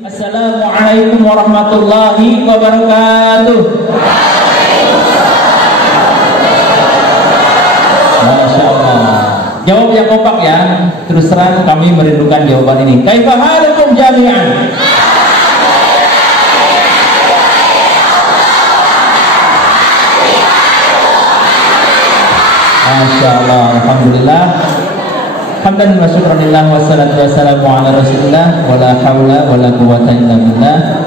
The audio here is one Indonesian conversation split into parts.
Assalamualaikum warahmatullahi wabarakatuh. Masya Allah. Jawab yang kompak ya. Terus terang kami merindukan jawaban ini. Kaifa halukum jami'an? Masya Allah. Alhamdulillah. Hamdan wa syukranillah wassalatu wassalamu ala rasulillah wala hawla wala quwwata illa billah.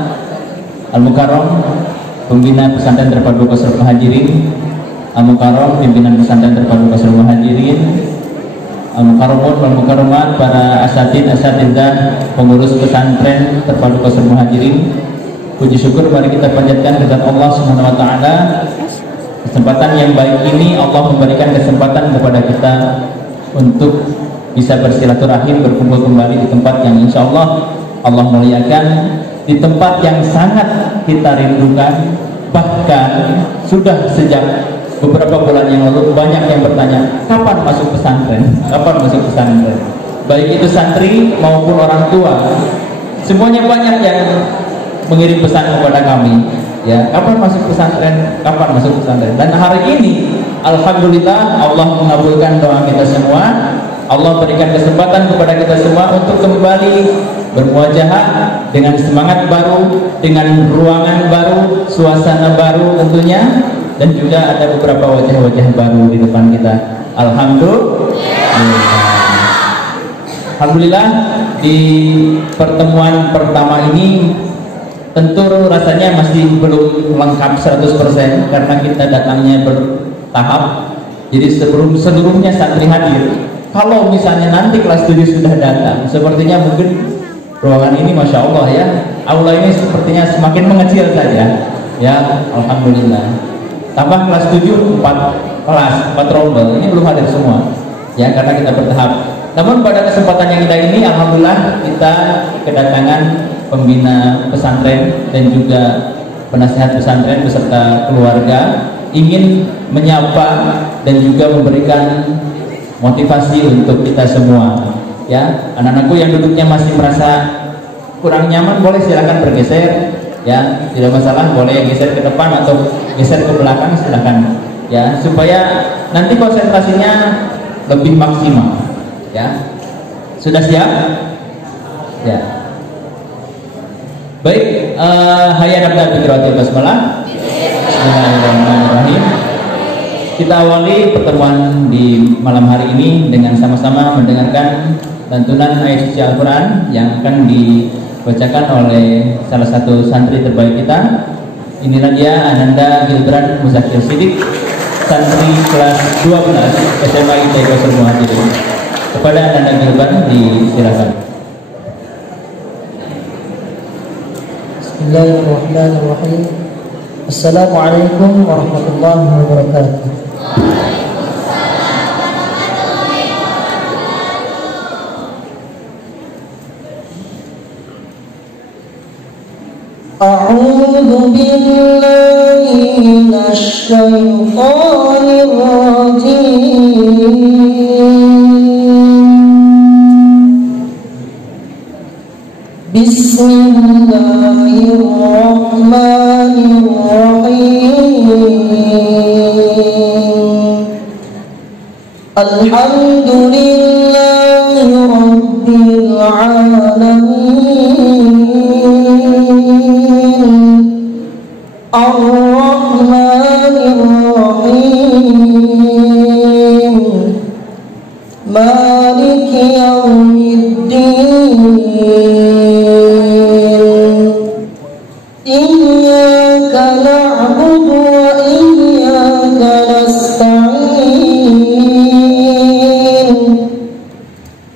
Al-Mukarram pembina pesantren terpadu Qasrul Muhajirin, Al-Mukarram pimpinan pesantren terpadu Qasrul Muhajirin, Al-Mukarramun wal mukarramat, para asatidzah pengurus pesantren terpadu Qasrul Muhajirin. Puji syukur mari kita panjatkan kepada Allah Subhanahu wa taala. Kesempatan yang baik ini Allah memberikan kesempatan kepada kita untuk bisa bersilaturahim, berkumpul kembali di tempat yang insya Allah Allah muliakan, di tempat yang sangat kita rindukan. Bahkan sudah sejak beberapa bulan yang lalu banyak yang bertanya, kapan masuk pesantren? Kapan masuk pesantren? Baik itu santri maupun orang tua, semuanya banyak yang mengirim pesan kepada kami, ya, kapan masuk pesantren? Kapan masuk pesantren? Dan hari ini alhamdulillah Allah mengabulkan doa kita semua. Allah berikan kesempatan kepada kita semua untuk kembali bermuajahah dengan semangat baru, dengan ruangan baru, suasana baru tentunya, dan juga ada beberapa wajah-wajah baru di depan kita. Alhamdulillah di pertemuan pertama ini tentu rasanya masih belum lengkap 100% karena kita datangnya bertahap. Jadi sebelumnya santri hadir. Kalau misalnya nanti kelas 7 sudah datang, sepertinya mungkin ruangan ini Masya Allah ya, aula ini sepertinya semakin mengecil saja ya. Alhamdulillah tambah kelas 7 4 kelas 4 rombel ini belum hadir semua ya, karena kita bertahap. Namun pada kesempatan yang kita ini alhamdulillah kita kedatangan pembina pesantren dan juga penasihat pesantren beserta keluarga, ingin menyapa dan juga memberikan motivasi untuk kita semua ya. Anak-anakku yang duduknya masih merasa kurang nyaman boleh silakan bergeser ya, tidak masalah, boleh geser ke depan atau geser ke belakang silakan ya, supaya nanti konsentrasinya lebih maksimal ya. Sudah siap ya? Baik, hayya nabda bi qiraatil basmalah. Bismillahirrahmanirrahim. Kita awali pertemuan di malam hari ini dengan sama-sama mendengarkan lantunan ayat suci Al-Quran yang akan dibacakan oleh salah satu santri terbaik kita. Inilah dia Ananda Gilbran Muzakir Sidik, santri kelas 12 SMA ITB Qasrul Muhajirin. Kepada Ananda Gilbran disilakan. Bismillahirrahmanirrahim. Assalamualaikum warahmatullahi wabarakatuh. A'udzu billahi minasy syaithanir rajim. Bismillahirrahmanirrahim. Alhamdulillahi rabbil alamin. Ar-Rahmanir-Rahim. Maliki yaumiddin. Iyyaka na'budu wa iyyaka nasta'in.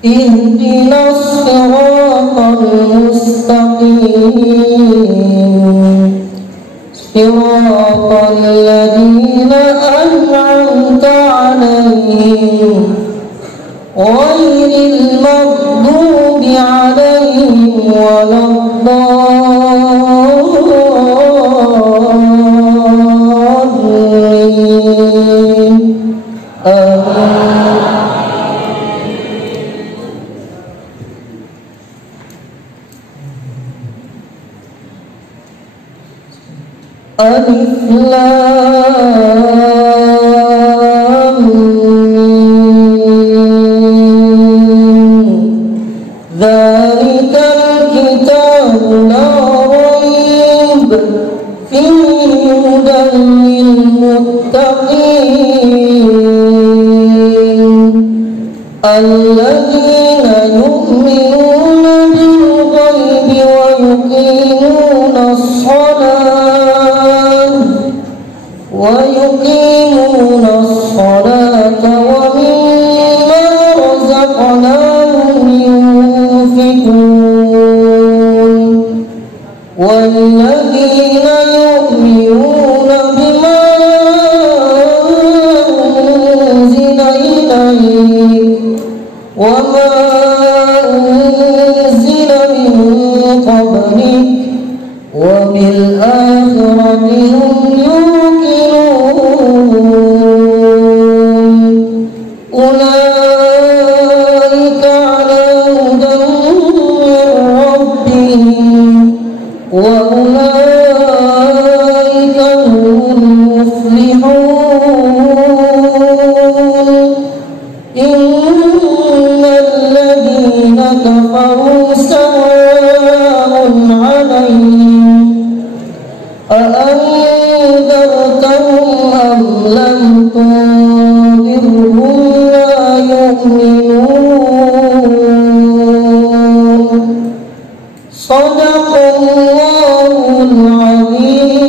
Ihdinas siratal mustaqim. Siratal ladzina an'amta 'alaihim ghairil maghdubi 'alaihim waladdallin. Amin. Alif Lam Mim. Dzalikal kitabu la raib fihi hudan lil muttaqin alladzina yu'minuna bil ghaibi wa yuqimuna as-salata wa mimma razaqnahum yunfiqun walladzina yu'minuna bima unzila ilayk wa ma unzila min qablik wa bil akhirati hum yuqinun ulaika ala hudan min rabbihim wa ulaika humul muflihun innal ladhina kafaru sawa'un 'alayhim أأنذرتهم أم لم تنذرهم لا يؤمنون صدق الله العظيم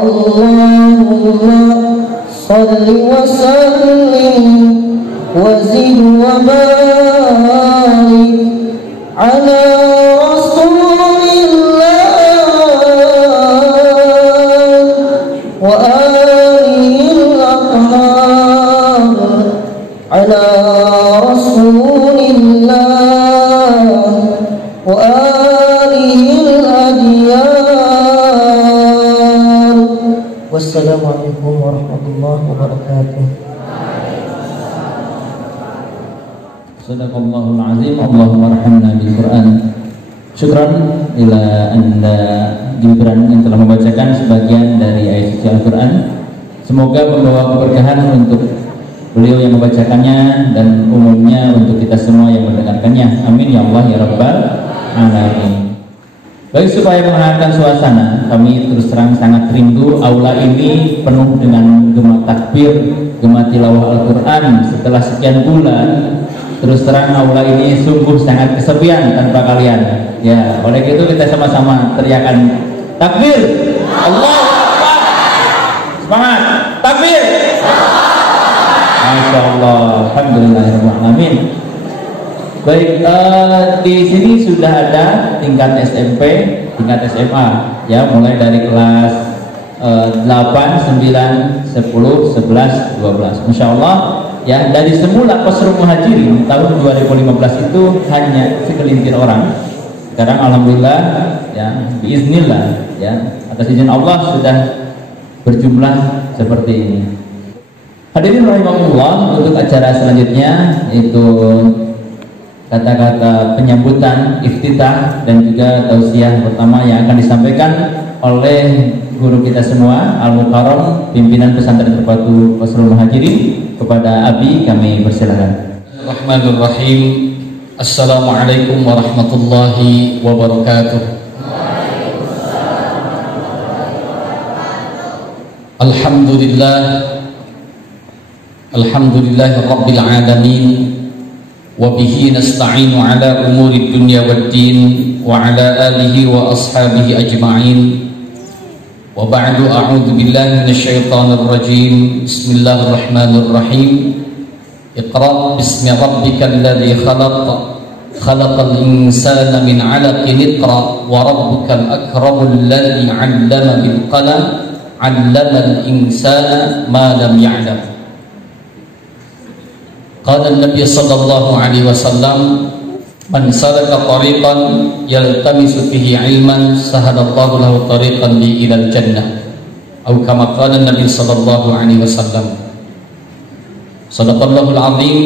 اللهم صل وسلم وزد وبارك على على رسول الله وآله الأديان والسلام عليكم ورحمة الله وبركاته. Sadaqallahul azim. Allahumma arhamna bil Qur'an. Syukran ila Anda Gibran yang telah membacakan sebagian dari ayat suci Al-Qur'an. Semoga membawa keberkahan untuk beliau yang membacakannya dan umumnya untuk kita semua yang mendengarkannya. Amin ya Allah ya Rabbal alamin. Baik, supaya menghangatkan suasana, kami terus terang sangat rindu aula ini penuh dengan gema takbir, gema tilawah Al-Qur'an setelah sekian bulan. Terus terang aula ini sungguh sangat kesepian tanpa kalian. Ya, oleh itu kita sama-sama teriakan takbir. Allahu Akbar. Semangat. Takbir. Masya Allah, alhamdulillahirrahmanirrahim. Baik, di sini sudah ada tingkat SMP, tingkat SMA, ya, mulai dari kelas 8, 9, 10, 11, 12. Masya Allah, ya, dari semula Qasrul Muhajirin tahun 2015 itu hanya segelintir orang. Sekarang alhamdulillah, ya, biiznillah, ya, atas izin Allah sudah berjumlah seperti ini. Hadirin rahimahullah, untuk acara selanjutnya yaitu kata-kata penyambutan, iftitah dan juga tausiah pertama yang akan disampaikan oleh guru kita semua Al-Mukarram, pimpinan pesantren terpadu Qasrul Muhajirin. Kepada Abi kami persilakan. Bismillahirrahmanirrahim. Assalamualaikum warahmatullahi wabarakatuh. Alhamdulillah. Alhamdulillahi Rabbil Alamin. Wa bihi nasta'inu ala umuri dunya waddin wa ala alihi wa ashabihi ajma'in. Wa ba'du, a'udzu billahi minasyaitonir rajim. Bismillahirrahmanirrahim. Iqra bismi rabbikal ladzi khalaq. Khalaqal insana min 'alaqin. Iqra wa rabbukal akramul ladzi 'allama bil qalam. 'allamal insana ma lam ya'lam. Qala an-nabiy sallallahu alaihi wasallam, man salaka tariqan yaltamisu fihi ilman sahalallahu lahu tariqan bi ilal jannah. Atau kama qala an-nabiy sallallahu alaihi wasallam. Sadaqallahul azim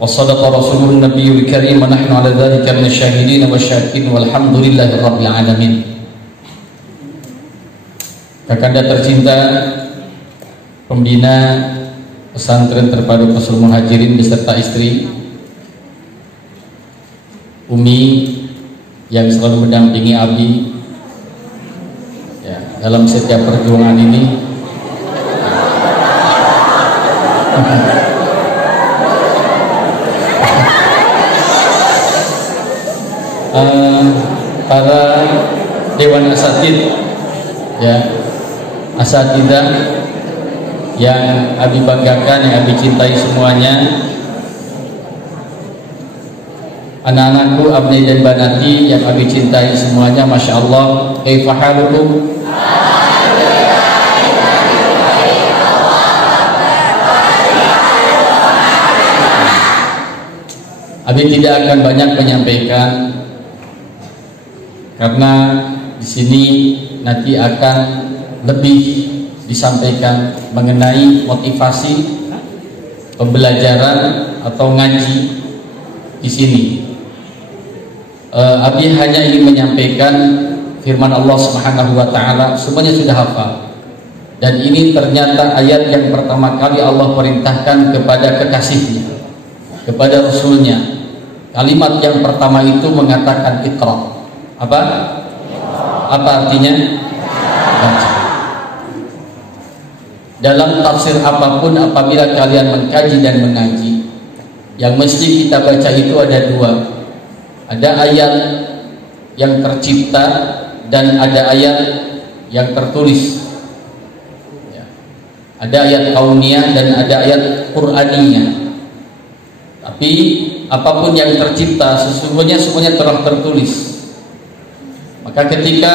wa sadaqa rasulun nabiyul karim wa nahnu ala dzalika minasyahidin wa syakirin walhamdulillahi rabbil alamin. Kakanda tercinta, pembina pesantren terpadu Qasrul Muhajirin beserta istri, Umi yang selalu mendampingi Abi ya, dalam setiap perjuangan ini. Para dewan asatid ya, asatidah yang Abi banggakan, yang Abi cintai semuanya, anak-anakku abnai dan banati yang Abi cintai semuanya, Masya Allah. Kaifa halukum? Abi tidak akan banyak menyampaikan karena di sini nanti akan lebih disampaikan mengenai motivasi pembelajaran atau ngaji di sini. Abi hanya ingin menyampaikan firman Allah Subhanahu wa taala, semuanya sudah hafal. Dan ini ternyata ayat yang pertama kali Allah perintahkan kepada kekasihnya, kepada Rasulnya. Kalimat yang pertama itu mengatakan Iqra. Apa artinya? Baca. Dalam tafsir apapun, apabila kalian mengkaji dan mengaji, yang mesti kita baca itu ada dua. Ada ayat yang tercipta dan ada ayat yang tertulis ya. Ada ayat kauniyah dan ada ayat Qur'aniyah. Tapi apapun yang tercipta sesungguhnya semuanya telah tertulis. Maka ketika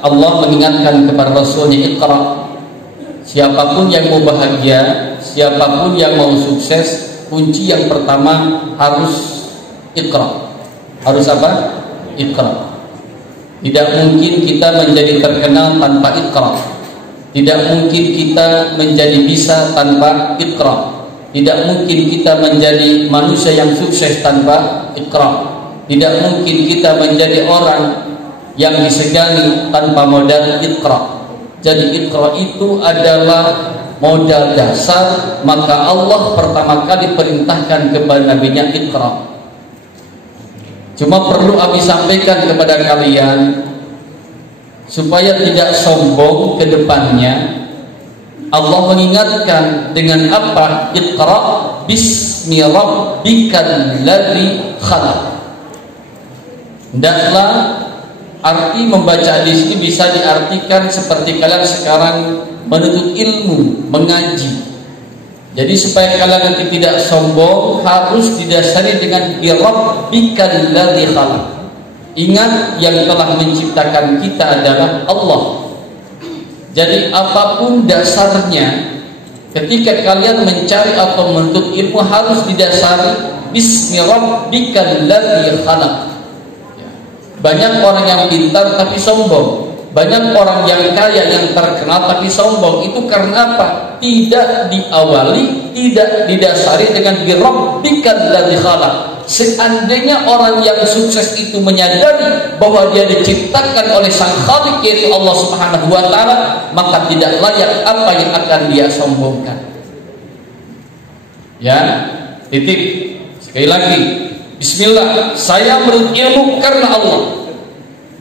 Allah mengingatkan kepada Rasulnya Iqra, siapapun yang mau bahagia, siapapun yang mau sukses, kunci yang pertama harus Iqra. Harus apa? Iqra. Tidak mungkin kita menjadi terkenal tanpa Iqra. Tidak mungkin kita menjadi bisa tanpa Iqra. Tidak mungkin kita menjadi manusia yang sukses tanpa Iqra. Tidak mungkin kita menjadi orang yang disegani tanpa modal Iqra. Jadi Iqra itu adalah modal dasar. Maka Allah pertama kali perintahkan kepada nabinya Iqra. Cuma perlu Abi sampaikan kepada kalian supaya tidak sombong ke depannya. Allah mengingatkan dengan apa? Iqra bismi rabbikal ladzi khalaq. Hendaklah arti membaca di sini bisa diartikan seperti kalian sekarang menuntut ilmu, mengaji. Jadi supaya kalian nanti tidak sombong, harus didasari dengan Rabbikal ladzi khalaq. Ingat yang telah menciptakan kita adalah Allah. Jadi apapun dasarnya, ketika kalian mencari atau menuntut ilmu harus didasari bismi rabbikal ladzi khalaq. Banyak orang yang pintar tapi sombong. Banyak orang yang kaya yang terkenal tapi sombong. Itu karena apa? Tidak diawali, tidak didasari dengan Rabbikal ladzi khalaq. Seandainya orang yang sukses itu menyadari bahwa dia diciptakan oleh Sang Khaliq yaitu Allah Subhanahu wa taala, maka tidak layak apa yang akan dia sombongkan. Ya, titik. Sekali lagi, bismillah, saya menuntut ilmu karena Allah.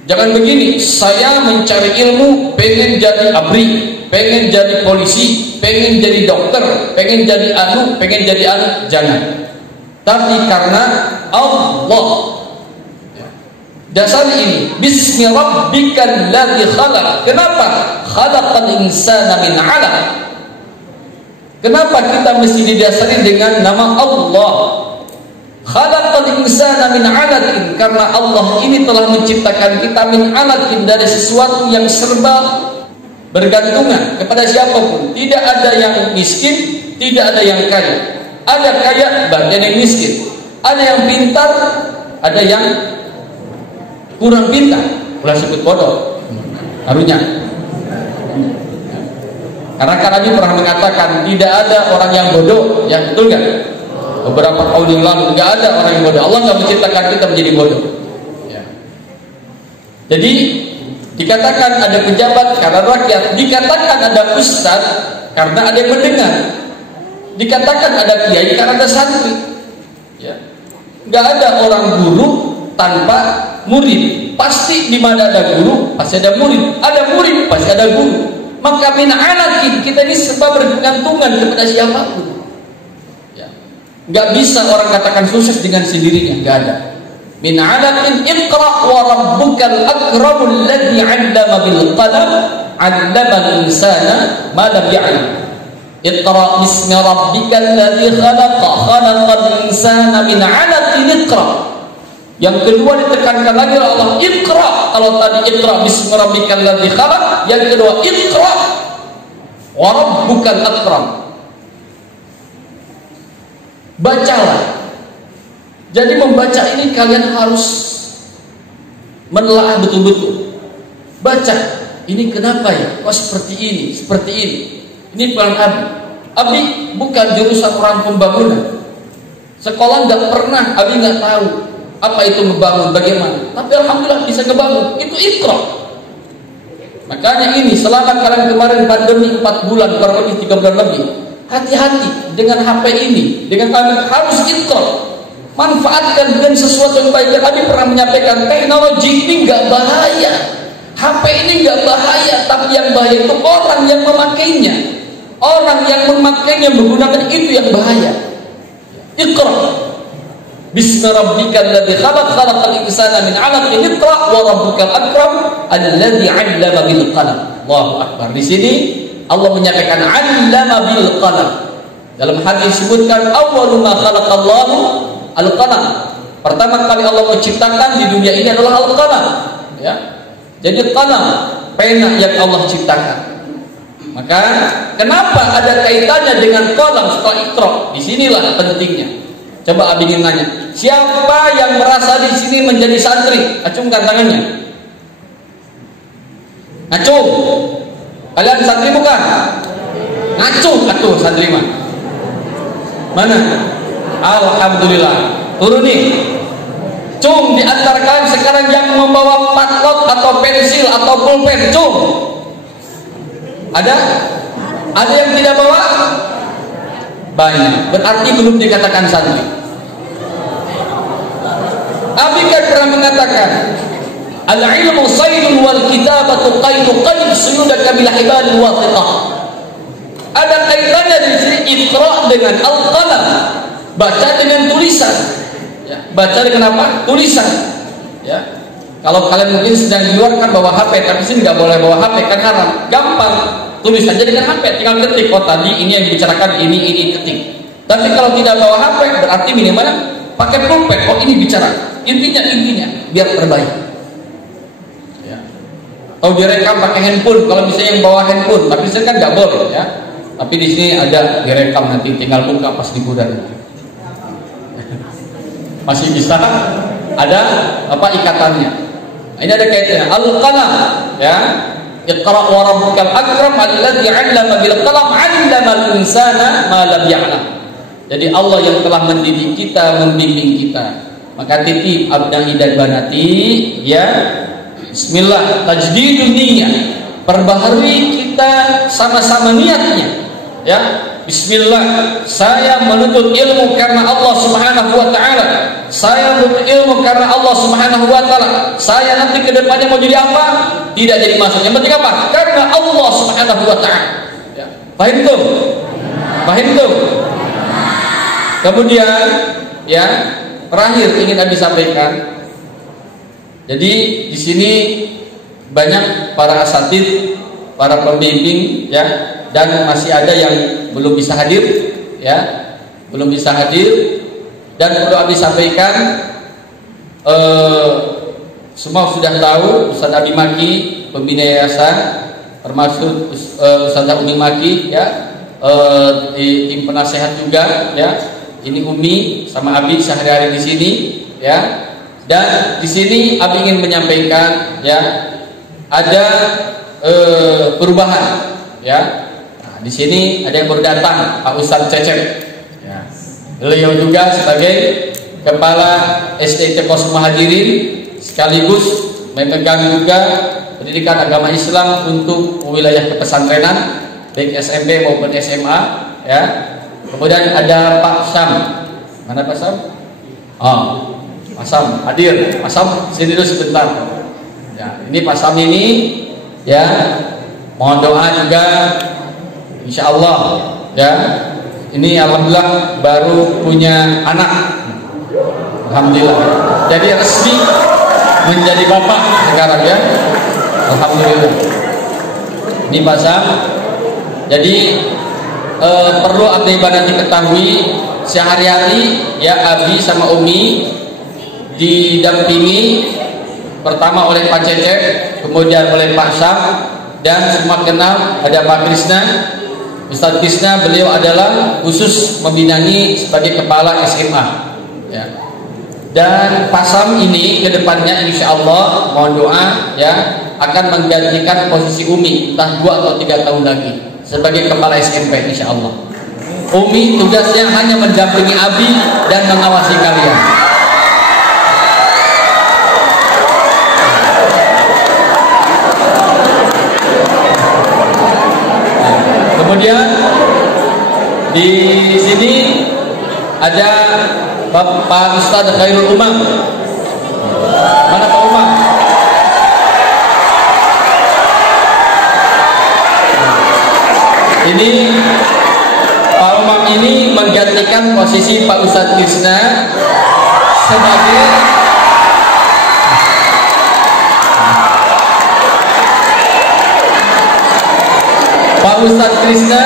Jangan begini, saya mencari ilmu pengen jadi abri, pengen jadi polisi, pengen jadi dokter, pengen jadi anu, pengen jadi anu. Jangan. Tapi karena Allah. Dasar ini bismi rabbikal ladzi khalaq. Kenapa? Khalaqal insana min 'alaq. Kenapa kita mesti didasari dengan nama Allah? Khalaqal insana min 'alaq, karena Allah ini telah menciptakan kita min 'alaq, dari sesuatu yang serba bergantungan kepada siapapun. Tidak ada yang miskin, tidak ada yang kaya. Ada kaya, bagian yang miskin. Ada yang pintar, ada yang kurang pintar. Ulah sebut bodoh. Harusnya. Karena Nabi pernah mengatakan tidak ada orang yang bodoh, ya betul nggak? Beberapa tahun yang lalu nggak ada orang yang bodoh. Allah nggak menciptakan kita menjadi bodoh. Ya. Jadi Dikatakan ada pejabat karena rakyat, dikatakan ada ustaz karena ada yang mendengar, dikatakan ada kiai karena ada santri. Ya. Nggak ada orang guru tanpa murid. Pasti di mana ada guru pasti ada murid, ada murid pasti ada guru. Maka min alakin, kita ini sebab bergantungan kepada siapapun. Ya. Nggak bisa orang katakan sukses dengan sendirinya, nggak ada. Min alakin iqra wa rabbukal akramul ladzi 'allama bil qalam 'allama al-insana ma lam ya'lam. Iqra bismi rabbikal ladzi khalaqa khalaqal insana min 'alakin iqra. Yang kedua ditekankan lagi oleh Allah, iqra. Kalau tadi iqra bismi rabbikal ladzi khalaq, yang kedua iqra wa rabbukal akram. Bacalah. Jadi membaca ini kalian harus menelaah betul-betul. Baca, ini kenapa ya? Kok seperti ini, seperti ini. Ini peran Abi. Abi bukan jurusan orang pembangunan. Sekolah nggak pernah, Abi nggak tahu apa itu membangun, bagaimana. Tapi alhamdulillah bisa ngebangun. Itu iqra. Makanya ini selama kalian kemarin pandemi 4 bulan, kurang lebih 3 bulan lebih, hati-hati dengan HP ini, dengan kalian harus iqra. Manfaatkan dengan sesuatu yang baik. Dan Abi pernah menyampaikan, teknologi ini nggak bahaya, HP ini nggak bahaya, tapi yang bahaya itu orang yang memakainya. Orang yang memakainya menggunakan itu yang bahaya. Iqra bismi rabbikal ladzi khalaq khalaqal insana min 'alaqin iqra wa rabbukal akram alladzi 'allama bil qalam. Allahu akbar. Di sini Allah menyampaikan 'allama bil qalam. Dalam hadis disebutkan awwalu ma khalaqallahu al-qalam. Pertama kali Allah menciptakan di dunia ini adalah al-qalam. Ya. Jadi qalam, pena yang Allah ciptakan. Maka kenapa ada kaitannya dengan qalam setelah iqra? Di sinilah pentingnya. Coba Abi ingin nanya, siapa yang merasa di sini menjadi santri? Acungkan tangannya. Acung. Kalian santri bukan? Ngacung, atuh santri mah. Mana? Alhamdulillah. Turun nih. Cung, di antara kalian sekarang yang membawa patlot atau pensil atau pulpen, cung. Ada? Ada yang tidak bawa? Banyak. Berarti belum dikatakan santri. Abi kan pernah mengatakan, al-ilmu saydun wal kitabatu qaydu qalb suyudaka bil hibal wathiqah. Ada kaitannya di sini iqra dengan al-qalam. Baca dengan tulisan. Ya, baca dengan apa? Tulisan. Ya. Kalau kalian mungkin sedang di luar kan bawa HP, tapi sini nggak boleh bawa HP kan haram. Gampang. Tulis saja dengan HP, tinggal ketik. Oh tadi ini yang dibicarakan, ini ketik. Tapi kalau tidak bawa HP berarti minimal pakai pulpen. Oh ini bicara. Intinya biar terbaik. Ya. Atau direkam pakai handphone. Kalau misalnya yang bawa handphone, tapi saya kan nggak boleh ya. Tapi di sini ada direkam, nanti tinggal buka pas liburan. Masih bisa ada apa ikatannya. Ini ada kaitannya. Al-qalam ya. Iqra wa rabbukal akram alladzi 'allama bil qalam 'allama al-insana ma lam ya'lam. Jadi Allah yang telah mendidik kita, membimbing kita. Maka titip abnahi dan banati ya. Bismillah, tajdidun niyyah. Perbaharui kita sama-sama niatnya. Ya, bismillah, saya menuntut ilmu karena Allah Subhanahu wa taala. Saya menuntut ilmu karena Allah Subhanahu wa taala. Saya nanti ke depannya mau jadi apa? Tidak jadi masalah. Yang penting apa? Karena Allah Subhanahu wa taala. Ya. Paham tuh? Paham tuh? Kemudian ya, terakhir ingin Abi sampaikan. Jadi di sini banyak para asatidz, para pembimbing ya, dan masih ada yang belum bisa hadir ya, belum bisa hadir. Dan perlu Abi sampaikan, semua sudah tahu Ustaz Abi Maki, pembina yayasan, termasuk Ustaz Umi Maki ya, di tim penasehat juga ya. Ini Umi sama Abi sehari-hari di sini ya. Dan di sini Abi ingin menyampaikan ya, ada perubahan ya. Nah, di sini ada yang baru datang, Pak Ustaz Cecep. Ya. Beliau juga sebagai Kepala SDT Kos Muhajirin sekaligus memegang juga pendidikan agama Islam untuk wilayah kepesantrenan baik SMP maupun SMA ya. Kemudian ada Pak Sam. Mana Pak Sam? Oh, Pak Sam hadir. Pak Sam sini dulu sebentar. Ya, ini Pak Sam ini ya, mohon doa juga insyaallah ya. Ini alhamdulillah baru punya anak. Alhamdulillah. Jadi resmi menjadi bapak sekarang ya. Alhamdulillah. Ini Pak Sam. Jadi perlu Abdi nanti ketahui sehari-hari ya Abi sama Umi didampingi pertama oleh Pak Cecep, kemudian oleh Pak Sam, dan semua kenal ada Pak Krisna. Ustadz Krisna beliau adalah khusus membinangi sebagai kepala SMA ya. Dan Pak Sam ini kedepannya insya Allah mohon doa ya akan menggantikan posisi Umi entah 2 atau 3 tahun lagi sebagai kepala SMP insya Allah. Umi tugasnya hanya mendampingi Abi dan mengawasi kalian. Kemudian di sini ada Pak Ustadz Khairul Umam. Mana Pak Umam? Ini Pak Umam ini menggantikan posisi Pak Ustadz Krisna sebagai Pak Ustadz Krisna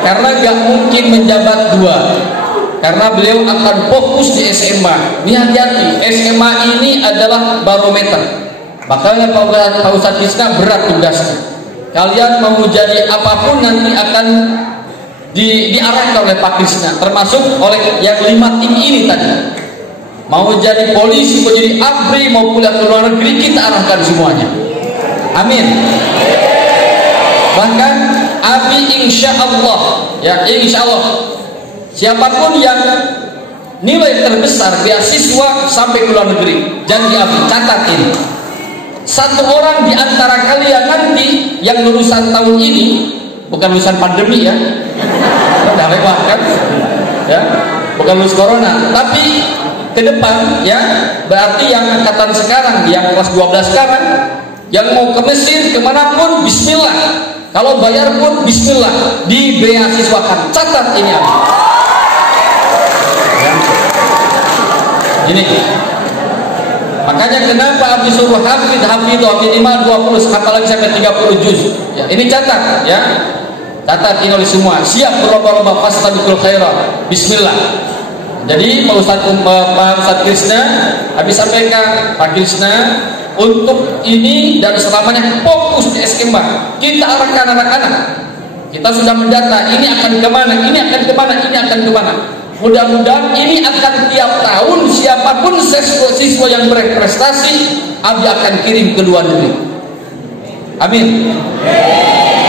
karena gak mungkin menjabat 2 karena beliau akan fokus di SMA. Ini hati-hati, SMA ini adalah barometer. Makanya Pak Ustadz Krisna berat tugasnya. Kalian mau jadi apapun nanti akan diarahkan oleh Pak Krisna, termasuk oleh yang 5 tim ini tadi. Mau jadi polisi, mau jadi ABRI, mau pulang ke luar negeri, kita arahkan semuanya. Amin. Bahkan Abi insya Allah ya, insya Allah siapapun yang nilai terbesar beasiswa sampai ke luar negeri, janji Abi, catat ini. 1 orang di antara kalian nanti yang lulusan tahun ini, bukan lulusan pandemi ya, udah lewat kan ya, bukan lulus corona, tapi ke depan ya, berarti yang angkatan sekarang, yang kelas 12 sekarang, yang mau ke Mesir kemanapun bismillah, kalau bayar pun bismillah, dibeasiswakan. Catat ini ya. Ini makanya kenapa Abi suruh hafid minimal 20, apalagi sampai 30 juz ya, ini catat ya, catat ini oleh semua, siap berlomba-lomba fastabiqul khairat, bismillah. Jadi Pak Ustadz Krisna habis sampaikan Pak Krisna untuk ini dan selamanya fokus di SMA. Kita arahkan anak-anak, kita sudah mendata ini akan kemana, ini akan kemana, ini akan kemana. Mudah-mudahan ini akan tiap tahun siapapun siswa yang berprestasi Abi akan kirim ke luar negeri. Amin.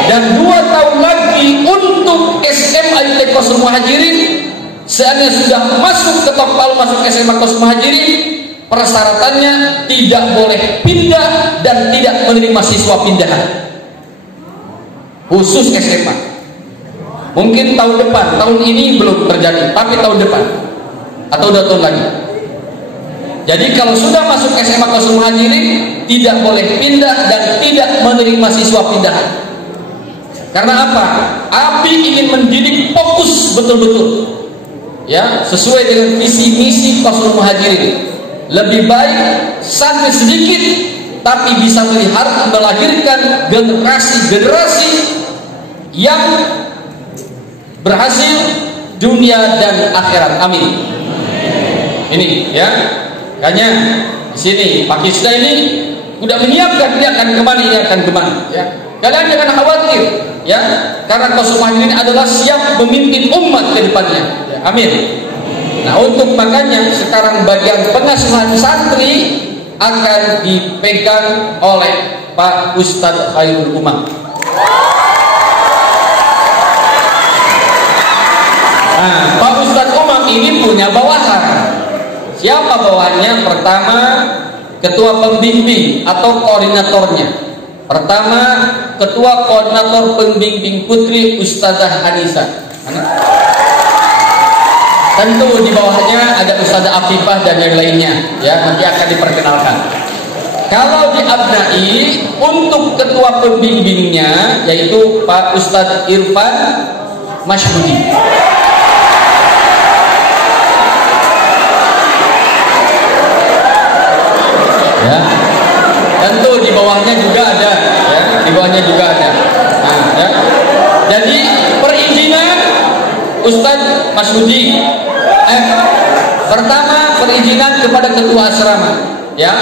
Dan 2 tahun lagi untuk SMA ITB Qausul Muhajirin, seandainya sudah masuk ke top palu masuk SMA Qausul Muhajirin, persyaratannya tidak boleh pindah dan tidak menerima siswa pindahan khusus SMA. Mungkin tahun depan, tahun ini belum terjadi, tapi tahun depan atau 2 tahun lagi. Jadi kalau sudah masuk SMA Qausul Muhajirin tidak boleh pindah dan tidak menerima siswa pindahan. Karena apa? Abi ingin mendidik fokus betul-betul ya, sesuai dengan visi misi Qausul Muhajirin. Lebih baik santri sedikit tapi bisa melahirkan generasi yang berhasil dunia dan akhirat. Amin. Ini ya, makanya di sini Pak Kisda ini udah menyiapkan ini akan kemana, ini akan kemana ya. Kalian jangan khawatir ya, karena Qausul Muhajirin adalah siap memimpin umat ke depannya ya. Amin. Nah, untuk makanya sekarang bagian pengasuhan santri akan dipegang oleh Pak Ustadz Khairul Umam. Nah, Pak Ustadz Umam ini punya bawahan. Siapa bawahannya? Pertama, ketua pembimbing atau koordinatornya. Pertama, Ketua Koordinator Pembimbing Putri Ustazah Anissa. Tentu di bawahnya ada Ustazah Afifah dan yang lainnya, ya, nanti akan diperkenalkan. Kalau di Abnai, untuk ketua pembimbingnya yaitu Pak Ustadz Irfan Masyhudi. Ya, tentu di bawahnya juga ada, ya, di bawahnya juga ada. Nah, ya. Jadi perizinan Ustadz Masyhudi. Pertama, perizinan kepada ketua asrama, ya.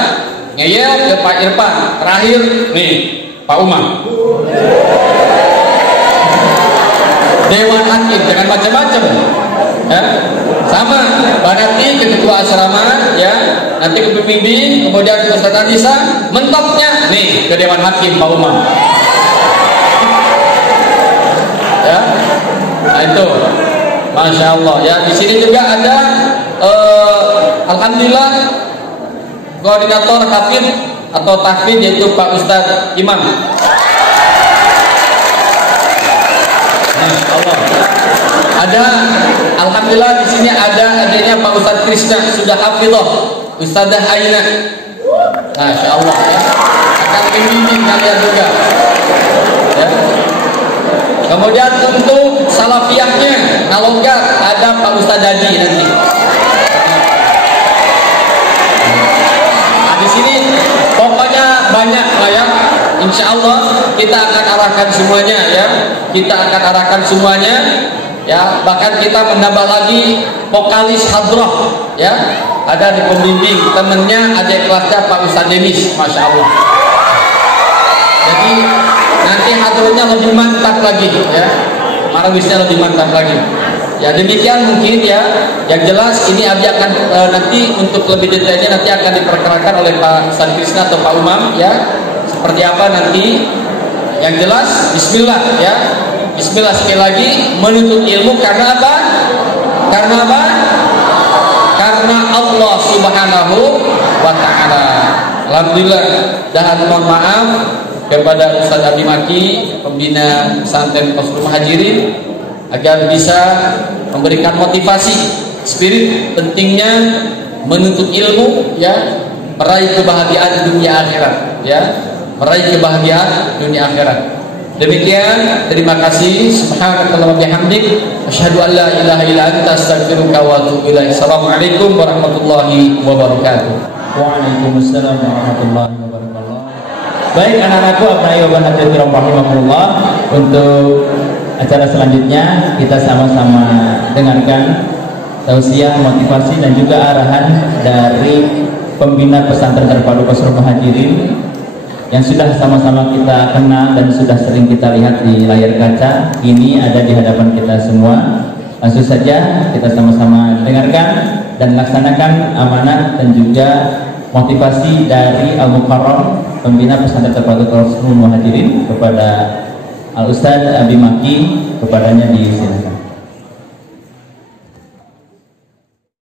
Ngeyel ke Pak Irfan. Terakhir nih Pak Umar. Dewan Hakim, jangan macam-macam, ya. Sama, berarti ke ketua asrama, ya. Nanti ke pembimbing, kemudian ke Ustaz Anissa, mentoknya nih ke Dewan Hakim Pak Umar. Ya, nah itu, masya Allah. Ya, di sini juga ada, alhamdulillah. Koordinator hafid atau tahfidz yaitu Pak Ustadz Imam. Masya Allah. Ada, alhamdulillah di sini ada adanya Pak Ustadz Krisna sudah hafidhah, Ustazah Aina. Masya Allah, ya. Akan membimbing kalian juga. Ya. Kemudian untuk salafiyahnya, nalogat ada Pak Ustadz Dadi nanti. Di sini pokoknya banyak lah, ya. Insya Allah kita akan arahkan semuanya, ya. Kita akan arahkan semuanya, ya. Bahkan kita menambah lagi vokalis hadroh, ya. Ada di pembimbing temennya adik kelasnya Pak Ustadz Demis, masya Allah. Jadi nanti hadrohnya lebih mantap lagi, ya. Marawisnya lebih mantap lagi. Ya, demikian mungkin, ya. Yang jelas ini Abi akan nanti untuk lebih detailnya nanti akan diperkenalkan oleh Pak Ustaz Krisna atau Pak Umam, ya. Seperti apa nanti. Yang jelas bismillah, ya. Bismillah sekali lagi, menuntut ilmu karena apa? Karena apa? Karena Allah Subhanahu wa taala. Alhamdulillah, dan mohon maaf kepada Ustaz Abi Maki, pembina pesantren Qasrul Muhajirin, agar bisa memberikan motivasi, spirit pentingnya menuntut ilmu, ya, meraih kebahagiaan dunia akhirat, ya, meraih kebahagiaan dunia akhirat. Demikian, terima kasih. Subhanallahi wa bihamdik, asyhadu an la ilaha illa anta, astaghfiruka wa atubu ilaik. Assalamualaikum warahmatullahi wabarakatuh. Waalaikumsalam warahmatullahi wabarakatuh. Baik anak-anakku, abnai wa banati rahimahumullah, untuk acara selanjutnya kita sama-sama dengarkan tausiah, motivasi dan juga arahan dari pembina pesantren terpadu Qasrul Muhajirin yang sudah sama-sama kita kenal dan sudah sering kita lihat di layar kaca. Ini ada di hadapan kita semua. Langsung saja kita sama-sama dengarkan dan laksanakan amanat dan juga motivasi dari Al-Mukarram, pembina pesantren terpadu Qasrul Muhajirin, kepada Al-Ustadz Abi Maki, kepadanya di sini.